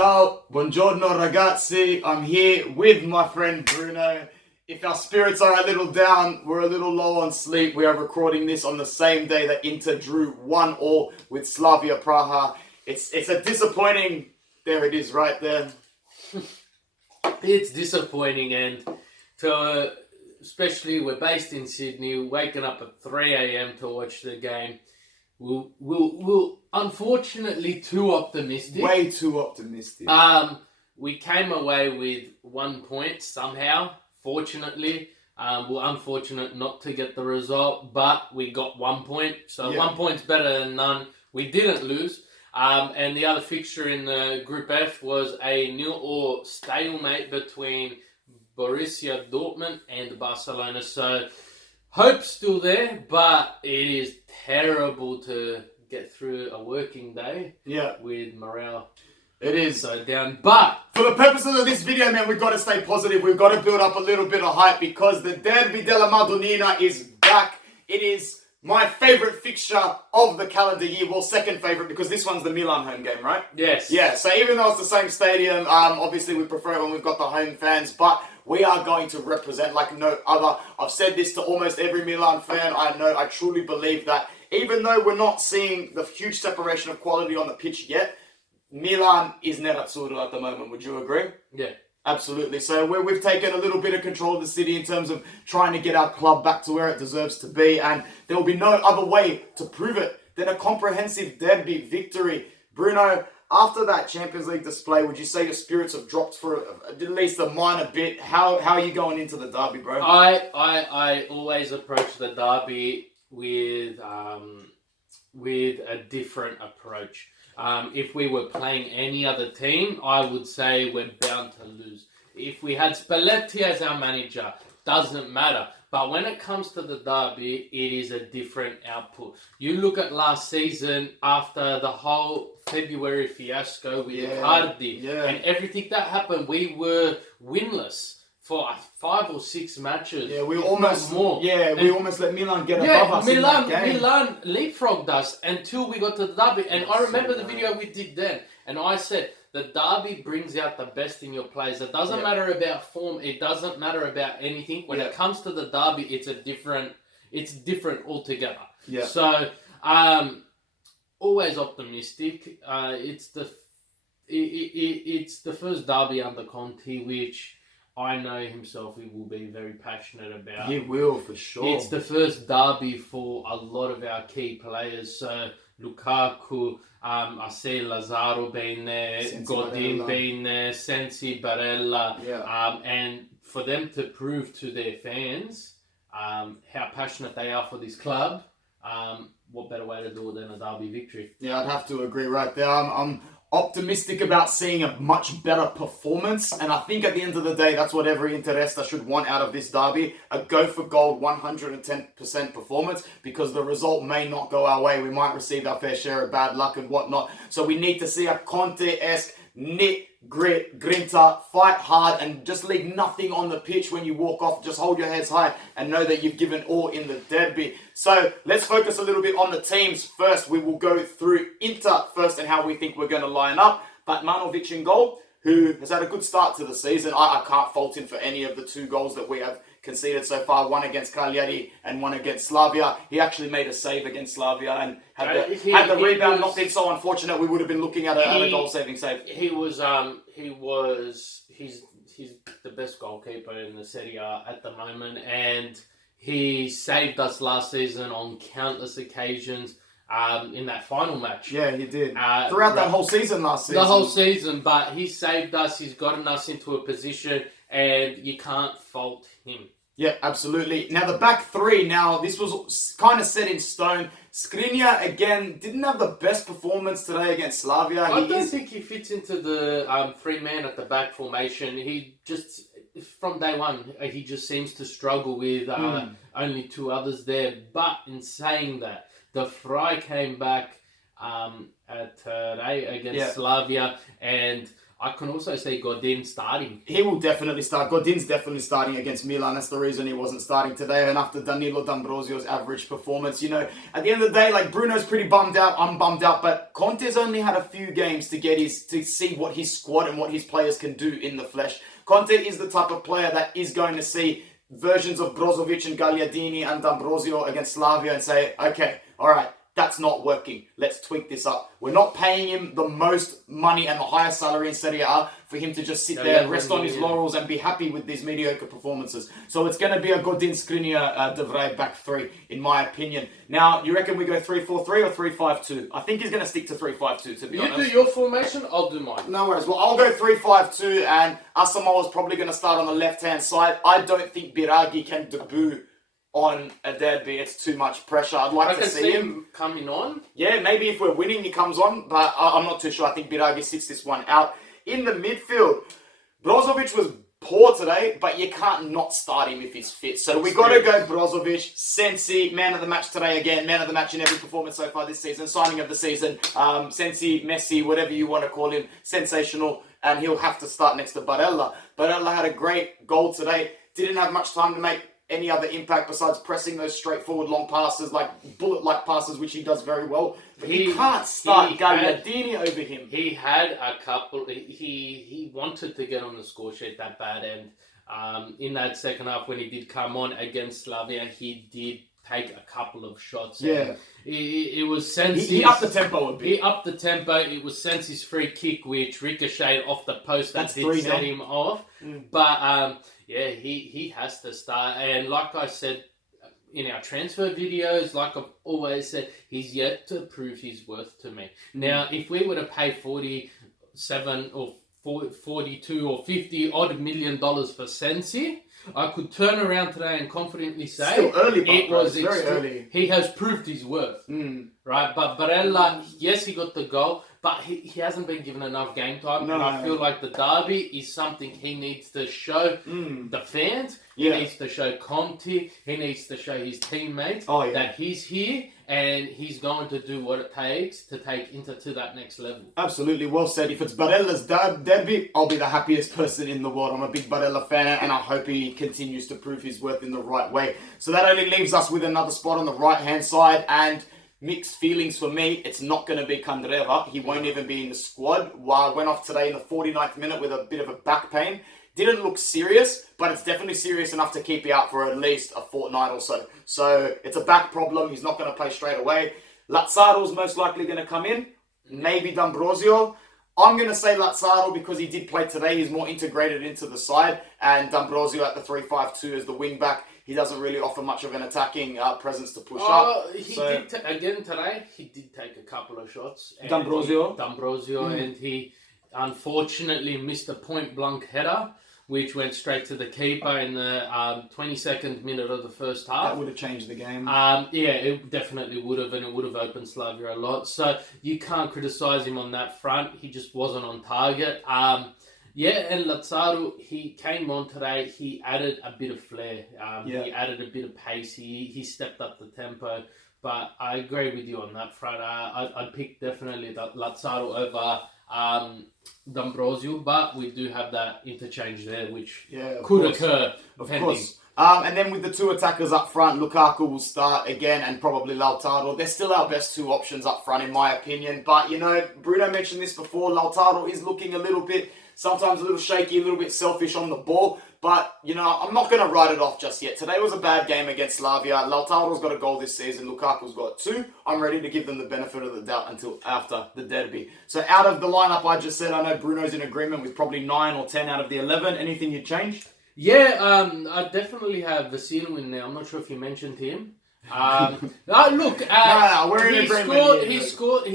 Ciao, buongiorno ragazzi. I'm here with my friend Bruno. If our spirits are a little down, we're a little low on sleep, we are recording this on the same day that Inter drew 1-1 with Slavia Praha. It's a disappointing, there it is right there. It's disappointing, and especially we're based in Sydney, waking up at 3 a.m. to watch the game. We'll unfortunately too optimistic. Way too optimistic. We came away with 1 point somehow. Fortunately, we're unfortunate not to get the result, but we got 1 point. So 1 point's better than none. We didn't lose. And the other fixture in the Group F was a 0-0 stalemate between Borussia Dortmund and Barcelona. So hope's still there, but it is terrible to get through a working day with morale. It is so down. But for the purposes of this video, man, we've got to stay positive. We've got to build up a little bit of hype because the Derby Della Madonnina is back. It is my favourite fixture of the calendar year. Well, second favourite because this one's the Milan home game, right? Yes. Yeah, so even though it's the same stadium, obviously we prefer it when we've got the home fans, but we are going to represent like no other. I've said this to almost every Milan fan I know. I truly believe that even though we're not seeing the huge separation of quality on the pitch yet, Milan is nerazzurro at the moment. Would you agree? Yeah. Absolutely. So we've taken a little bit of control of the city in terms of trying to get our club back to where it deserves to be. And there will be no other way to prove it than a comprehensive derby victory. Bruno, after that Champions League display, would you say your spirits have dropped for at least a minor bit? How are you going into the derby, bro? I always approach the derby with a different approach. If we were playing any other team, I would say we're bound to lose. If we had Spalletti as our manager, doesn't matter. But when it comes to the derby, it is a different output. You look at last season, after the whole February fiasco with Icardi and everything that happened, we were winless for 5 or 6 matches. Yeah, we almost let Milan get above us in that game. Milan leapfrogged us until we got to the derby. And I remember the video we did then. And I said, the derby brings out the best in your players. It doesn't matter about form. It doesn't matter about anything. When it comes to the derby, it's different altogether. Yeah. So, always optimistic. It's the first derby under Conte, which I know himself he will be very passionate about. He will, for sure. It's the first derby for a lot of our key players. So Lukaku, I see Lazaro being there, Godin being there, Sensi, Barella. And for them to prove to their fans how passionate they are for this club, what better way to do it than a derby victory? Yeah, I'd have to agree right there. I'm optimistic about seeing a much better performance, and I think at the end of the day, that's what every Interista should want out of this derby, a go-for-gold 110% performance, because the result may not go our way. We might receive our fair share of bad luck and whatnot, so we need to see a Conte-esque knit, grit, grinta, fight hard, and just leave nothing on the pitch when you walk off. Just hold your heads high and know that you've given all in the derby. So let's focus a little bit on the teams first. We will go through Inter first and how we think we're going to line up. But Manovic in goal, who has had a good start to the season. I can't fault him for any of the 2 goals that we have conceded so far, one against Cagliari and one against Slavia. He actually made a save against Slavia, and had the rebound not been so unfortunate, we would have been looking at a goal-saving save. He's the best goalkeeper in the Serie A at the moment, and he saved us last season on countless occasions. In that final match. Yeah, he did. Throughout that whole season last season. The whole season, but he saved us, he's gotten us into a position, and you can't fault him. Yeah, absolutely. Now, the back 3, this was kind of set in stone. Skriniar, again, didn't have the best performance today against Slavia. I don't think he fits into the 3-man at the back formation. He just, from day one, he just seems to struggle with only 2 others there. But in saying that, the Fry came back today against Slavia, and I can also see Godin starting. He will definitely start. Godin's definitely starting against Milan. That's the reason he wasn't starting today. And after Danilo D'Ambrosio's average performance, at the end of the day, like Bruno's pretty bummed out. I'm bummed out. But Conte's only had a few games to see what his squad and what his players can do in the flesh. Conte is the type of player that is going to see versions of Brozovic and Gagliardini and D'Ambrosio against Slavia and say, okay, all right, that's not working. Let's tweak this up. We're not paying him the most money and the highest salary in Serie A for him to just sit there, rest on his laurels and be happy with these mediocre performances. So it's going to be a Godin, Skriniar, De Vrij back three, in my opinion. Now, you reckon we go 3-4-3 or 3-5-2? I think he's going to stick to 3-5-2, to be honest. You do your formation, I'll do mine. No worries. Well, I'll go 3-5-2, and Asamoah's probably going to start on the left-hand side. I don't think Biraghi can debut on a derby. It's too much pressure. I'd like to see him coming on. Yeah, maybe if we're winning, he comes on, but I'm not too sure. I think Biraghi sits this one out. In the midfield, Brozovic was poor today, but you can't not start him if he's fit. So we got to go Brozovic. Sensi, man of the match today again, man of the match in every performance so far this season, signing of the season. Sensi, Messi, whatever you want to call him, sensational, and he'll have to start next to Barella. Barella had a great goal today, didn't have much time to make any other impact besides pressing those straightforward long passes, like bullet-like passes, which he does very well. But he can't start Gagliardini over him. He had a couple. He wanted to get on the score sheet that bad, and in that second half when he did come on against Slavia, he did take a couple of shots. Yeah, it was Sensi's. He upped the tempo a bit. He upped the tempo. It was Sensi's free kick, which ricocheted off the post. That did set him off. But yeah, he has to start. And like I said in our transfer videos, like I've always said, he's yet to prove his worth to me. Now, if we were to pay 47 or 42 or 50 odd $1 million for Sensi, I could turn around today and confidently say still early, it was very early. He has proved his worth, right? But Barella, yes, he got the goal, but he hasn't been given enough game time. No. And I feel like the derby is something he needs to show the fans. He needs to show Conte. He needs to show his teammates that he's here and he's going to do what it takes to take Inter to that next level. Absolutely, well said. If it's Barella's derby, I'll be the happiest person in the world. I'm a big Barella fan and I hope he continues to prove his worth in the right way. So that only leaves us with another spot on the right-hand side, and mixed feelings for me. It's not going to be Candreva. He won't even be in the squad. Went off today in the 49th minute with a bit of a back pain. Didn't look serious, but it's definitely serious enough to keep you out for at least a fortnight or so. So it's a back problem. He's not going to play straight away. Lazzaro's most likely going to come in. Maybe D'Ambrosio. I'm going to say Lazzaro because he did play today. He's more integrated into the side. And D'Ambrosio at the 3-5-2 as the wing back. He doesn't really offer much of an attacking presence to push up. Again today, he did take a couple of shots. D'Ambrosio, and he unfortunately missed a point-blank header, which went straight to the keeper in the 22nd minute of the first half. That would have changed the game. Yeah, it definitely would have, and it would have opened Slavia a lot. So you can't criticise him on that front. He just wasn't on target. Yeah, and Lazzaro, he came on today. He added a bit of flair. He added a bit of pace. He stepped up the tempo. But I agree with you on that front. I'd pick definitely Lazzaro over D'Ambrosio, but we do have that interchange there, which could occur. Of course. And then with the two attackers up front, Lukaku will start again and probably Lautaro. They're still our best two options up front, in my opinion. But, Bruno mentioned this before. Lautaro is looking a little bit, sometimes a little shaky, a little bit selfish on the ball. But, I'm not going to write it off just yet. Today was a bad game against Slavia. Lautaro's got a goal this season. Lukaku's got 2. I'm ready to give them the benefit of the doubt until after the derby. So out of the lineup I just said, I know Bruno's in agreement with probably 9 or 10 out of the 11. Anything you'd change? Yeah, I definitely have Vecino in there. I'm not sure if you mentioned him. Look, we're in agreement. He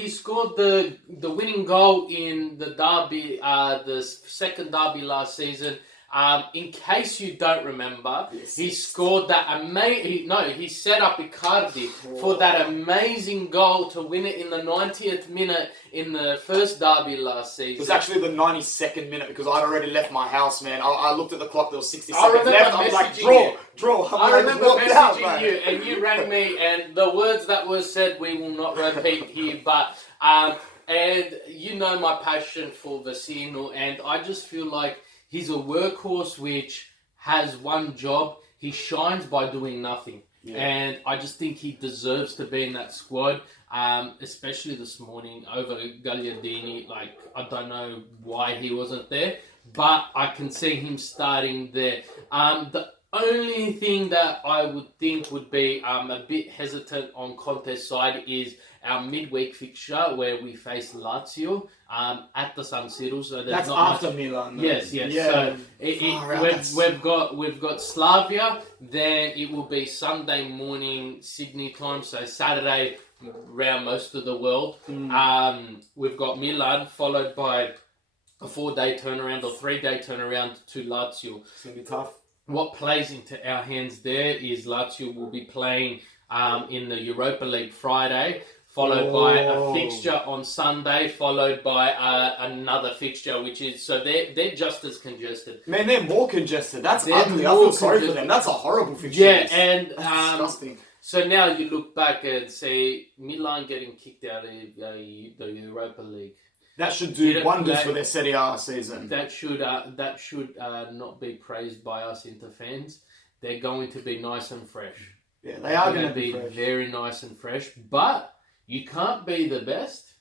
scored the winning goal in the derby, the second derby last season. In case you don't remember, he scored that he set up Icardi for that amazing goal to win it in the 90th minute in the first derby last season. It was actually the 92nd minute because I'd already left my house, man. I looked at the clock, there was 60 seconds left. I was like, draw. I remember messaging you and you rang me and the words that were said we will not repeat here, but And you know my passion for Vecino, and I just feel like he's a workhorse which has one job. He shines by doing nothing. Yeah. And I just think he deserves to be in that squad, especially this morning over Gagliardini. Like, I don't know why he wasn't there, but I can see him starting there. The only thing that I would think would be a bit hesitant on Conte's side is our midweek fixture where we face Lazio at the San Siro. So that's not after much... Milan. Yes. Yeah. So we've got Slavia. Then it will be Sunday morning Sydney time. So Saturday around most of the world. We've got Milan followed by a 4-day turnaround or 3-day turnaround to Lazio. It's gonna be tough. What plays into our hands there is Lazio will be playing in the Europa League Friday, followed by a fixture on Sunday, followed by another fixture, which is... So they're just as congested. Man, they're more congested. That's ugly. I feel sorry for them. That's a horrible fixture. Yeah, and... disgusting. So now you look back and say, Milan getting kicked out of the Europa League. That should do wonders for their Serie A season. That should not be praised by us Inter fans. They're going to be nice and fresh. Yeah, they are going to be fresh. Very nice and fresh. But you can't be the best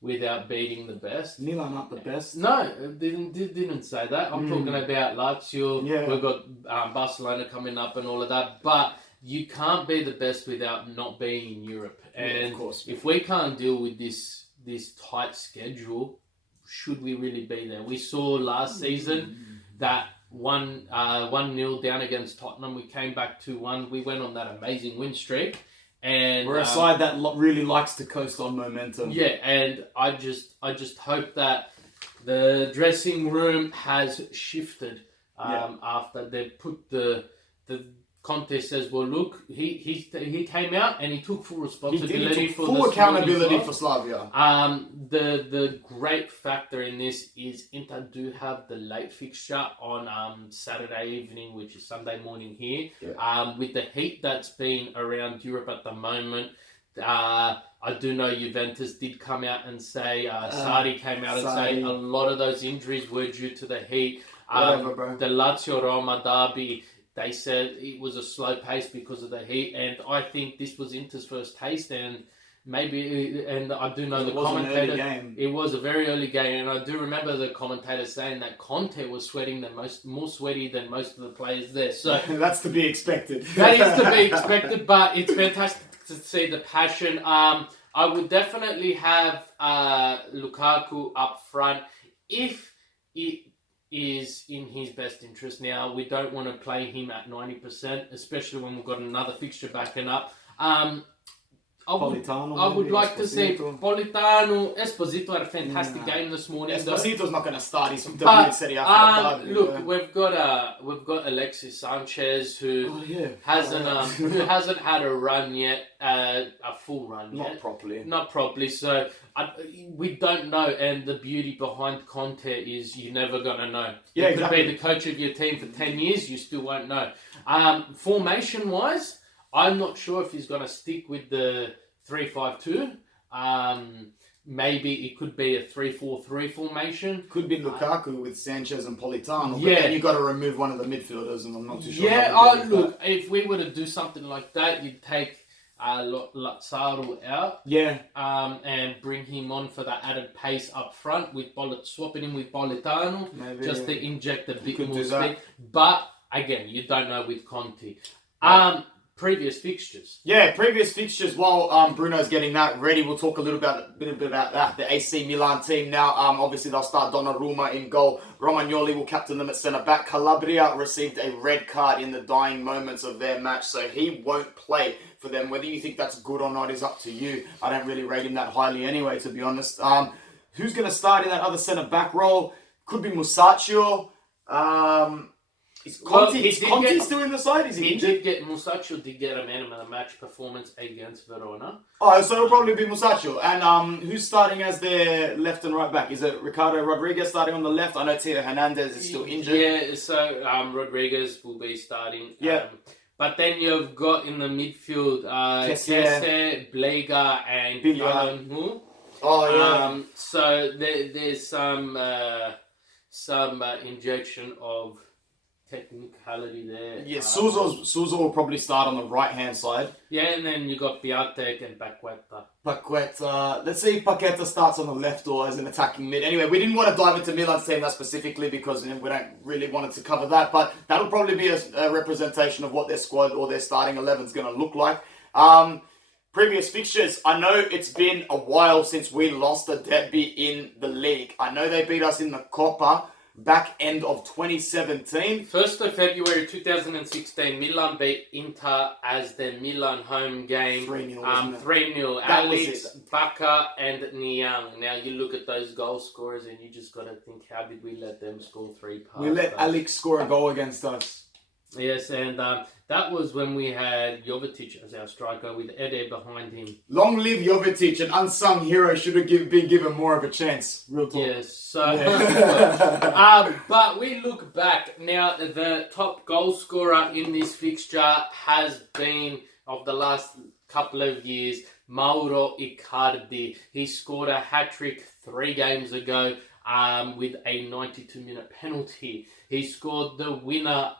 without beating the best. Milan aren't the best. No, didn't say that. I'm talking about Lazio. Yeah. We've got Barcelona coming up and all of that. But you can't be the best without not being in Europe. And of course, if we can't deal with this tight schedule, should we really be there? We saw last season that 1-0 down against Tottenham. We came back 2-1. We went on that amazing win streak. And we're a side that really likes to coast on momentum. Yeah, and I just hope that the dressing room has shifted after they put the Conte says, well, look, he came out and he took full responsibility for full accountability for Slavia. The great factor in this is Inter do have the late fixture on Saturday evening, which is Sunday morning here. Yeah. With the heat that's been around Europe at the moment, I do know Juventus did come out and say, Sarri came out and say a lot of those injuries were due to the heat. Whatever, bro. The Lazio-Roma derby, they said it was a slow pace because of the heat, and I think this was Inter's first taste, and maybe, and I do know the commentator, it was a very early game, and I do remember the commentator saying that Conte was sweating more sweaty than most of the players there. So that's to be expected. That is to be expected, but it's fantastic to see the passion. I would definitely have Lukaku up front if it is in his best interest. Now, we don't want to play him at 90%, especially when we've got another fixture backing up. I would like to see Politano. Esposito had a fantastic game this morning. Esposito's not going to start. He's from W Serie A. Look, we've got Alexis Sanchez who hasn't had a run yet, a full run yet. Not properly. So we don't know. And the beauty behind Conte is you're never going to know. Yeah, you could be the coach of your team for 10 years, you still won't know. Formation-wise, I'm not sure if he's going to stick with the 3-5-2. Maybe it could be a 3-4-3 formation. Could be Lukaku with Sanchez and Politano. But then you've got to remove one of the midfielders, and I'm not too sure. Yeah, look, if we were to do something like that, you'd take Lazzaro out. Yeah. And bring him on for that added pace up front, with swapping him with Politano. Maybe, just to inject a bit more speed. But, again, you don't know with Conte. Previous fixtures. Yeah, previous fixtures. While Bruno's getting that ready, we'll talk a bit about that. The AC Milan team now. Obviously, they'll start Donnarumma in goal. Romagnoli will captain them at centre-back. Calabria received a red card in the dying moments of their match, so he won't play for them. Whether you think that's good or not is up to you. I don't really rate him that highly anyway, to be honest. Who's going to start in that other centre-back role? Could be Musacchio. Is Conte still in the side? Musacchio did get a man of the match performance against Verona. Oh, so it'll probably be Musacchio. And who's starting as their left and right back? Is it Ricardo Rodriguez starting on the left? I know Theo Hernandez is still injured. Yeah, so Rodriguez will be starting. Yeah. But then you've got in the midfield Kesse, Blega, and Oh, yeah. So there's some injection of technicality there. Yeah, Souza will probably start on the right-hand side. Yeah, and then you got Piatek and Paqueta. Paqueta. Let's see if Paqueta starts on the left or as an attacking mid. Anyway, we didn't want to dive into Milan's team that specifically because we don't really want to cover that, but that'll probably be a representation of what their squad or their starting 11 is going to look like. Previous fixtures, I know it's been a while since we lost a derby in the league. I know they beat us in the Coppa back end of 2017. 1st of February 2016, Milan beat Inter as their Milan home game. 3-0, wasn't it? 3-0. Alex, Bacca, and Niang. Now you look at those goal scorers and you just got to think, how did we let them score 3 passes? We let Alex score a goal against us. Yes, and that was when we had Jovetic as our striker with Ede behind him. Long live Jovetic, an unsung hero, should have been given more of a chance. Real talk. Yes, so but we look back now. The top goal scorer in this fixture has been, of the last couple of years, Mauro Icardi. He scored a hat-trick 3 games ago with a 92-minute penalty. He scored the winner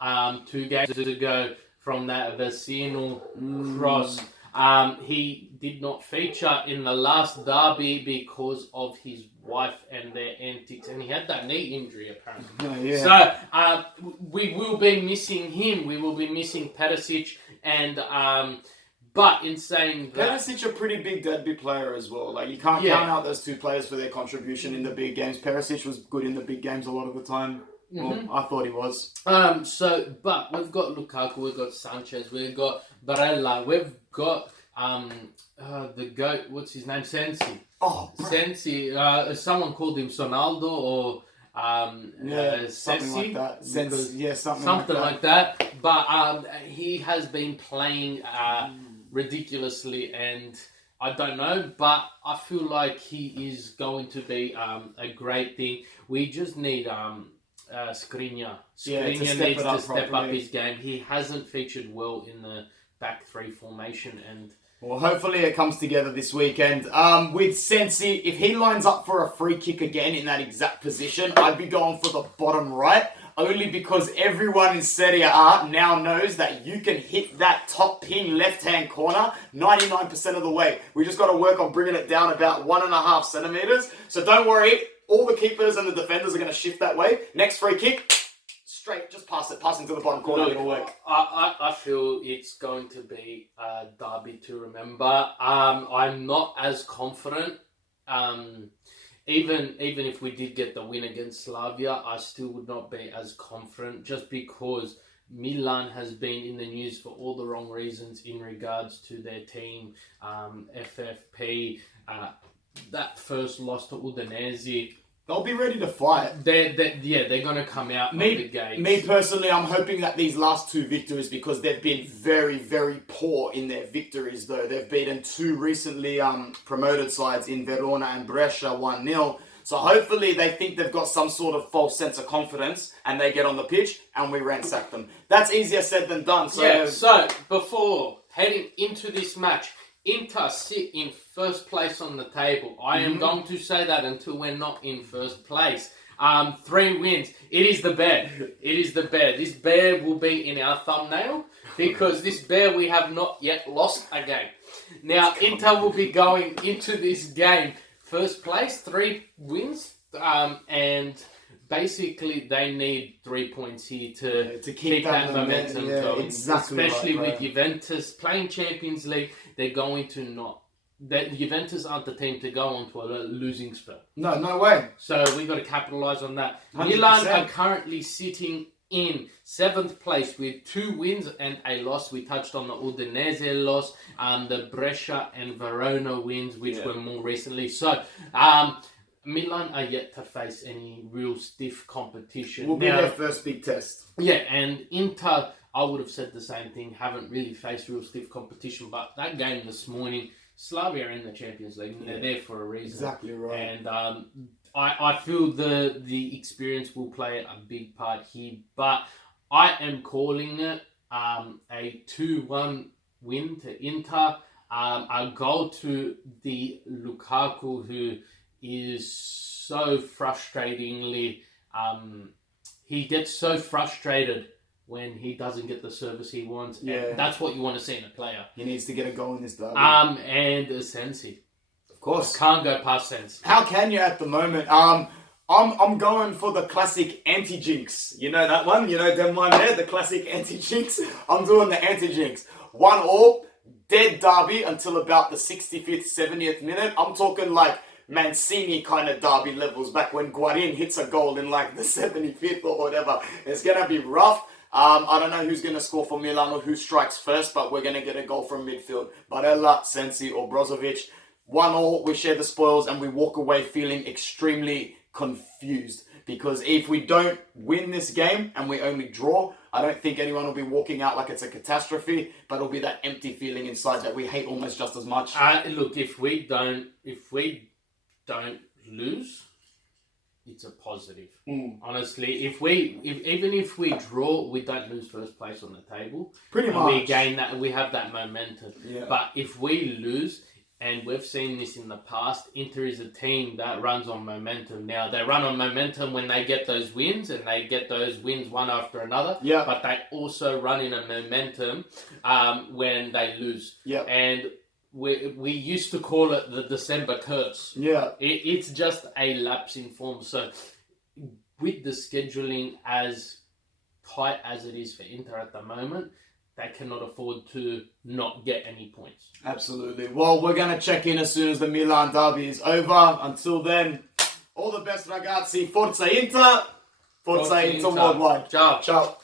2 games ago from that Vecino cross. He did not feature in the last derby because of his wife and their antics, and he had that knee injury apparently. So we will be missing him. We will be missing Perisic, and but in saying that, Perisic a pretty big derby player as well. Like, you can't count out those 2 players for their contribution in the big games. Perisic was good in the big games a lot of the time. Well, I thought he was. But we've got Lukaku, we've got Sanchez, we've got Barella, we've got the goat. What's his name? Sensi. Oh, Sensi. Someone called him Sonaldo or something like that. Something like that. But he has been playing ridiculously, and I don't know, but I feel like he is going to be a great thing. We just need Skriniar. Skriniar needs to step up his game. He hasn't featured well in the back 3 formation, and well, hopefully it comes together this weekend. With Sensi, if he lines up for a free kick again in that exact position, I'd be going for the bottom right. Only because everyone in Serie A now knows that you can hit that top pin left-hand corner 99% of the way. We just got to work on bringing it down about 1.5 centimeters. So don't worry, all the keepers and the defenders are going to shift that way. Next free kick, straight, just pass it. Pass into the bottom corner, it'll work. I feel it's going to be a derby to remember. I'm not as confident. Even if we did get the win against Slavia, I still would not be as confident, just because Milan has been in the news for all the wrong reasons in regards to their team, FFP, that first loss to Udinese. They'll be ready to fight. They're going to come out of the gates. Me personally, I'm hoping that these last 2 victories, because they've been very, very poor in their victories, though. They've beaten 2 recently promoted sides in Verona and Brescia 1-0. So hopefully they think they've got some sort of false sense of confidence and they get on the pitch and we ransack them. That's easier said than done. So before heading into this match, Inter sit in first place on the table. I am going to say that until we're not in first place. 3 wins. It is the bear. It is the bear. This bear will be in our thumbnail because this bear we have not yet lost a game. Now, Inter will be going into this game first place, 3 wins, and basically they need 3 points here to keep that momentum going. Exactly, especially with Juventus playing Champions League. They're going to not. Juventus aren't the team to go on to a losing spell. No way. So we've got to capitalise on that. 100%. Milan are currently sitting in 7th place with 2 wins and a loss. We touched on the Udinese loss, the Brescia and Verona wins, which were more recently. So, Milan are yet to face any real stiff competition. Will be their first big test. Yeah, and Inter, I would have said the same thing, haven't really faced real stiff competition, but that game this morning, Slavia are in the Champions League, and they're there for a reason. Exactly right. And I feel the experience will play a big part here, but I am calling it a 2-1 win to Inter. A goal to the Lukaku, who is so frustratingly, he gets so frustrated when he doesn't get the service he wants. Yeah. And that's what you want to see in a player. He needs to get a goal in this derby. And Sensi. Of course. Can't go past Sensi. How can you at the moment? I'm going for the classic anti-jinx. You know that one? You know them one there? The classic anti-jinx? I'm doing the anti-jinx. 1-1, dead derby until about the 65th, 70th minute. I'm talking like Mancini kind of derby levels back when Guarin hits a goal in like the 75th or whatever. It's going to be rough. I don't know who's going to score for Milan or who strikes first, but we're going to get a goal from midfield. Barella, Sensi or Brozovic. 1-1, we share the spoils and we walk away feeling extremely confused. Because if we don't win this game and we only draw, I don't think anyone will be walking out like it's a catastrophe, but it'll be that empty feeling inside that we hate almost just as much. Look, if we don't lose, it's a positive. Honestly, even if we draw, we don't lose first place on the table. Pretty much. We gain that. We have that momentum. Yeah. But if we lose, and we've seen this in the past, Inter is a team that runs on momentum. Now, they run on momentum when they get those wins, and they get those wins one after another. Yeah. But they also run in a momentum when they lose. Yeah. And we used to call it the December curse. Yeah. It's just a lapse in form. So with the scheduling as tight as it is for Inter at the moment, they cannot afford to not get any points. Absolutely. Well, we're going to check in as soon as the Milan derby is over. Until then, all the best, ragazzi. Forza Inter. Forza Inter worldwide. Ciao. Ciao.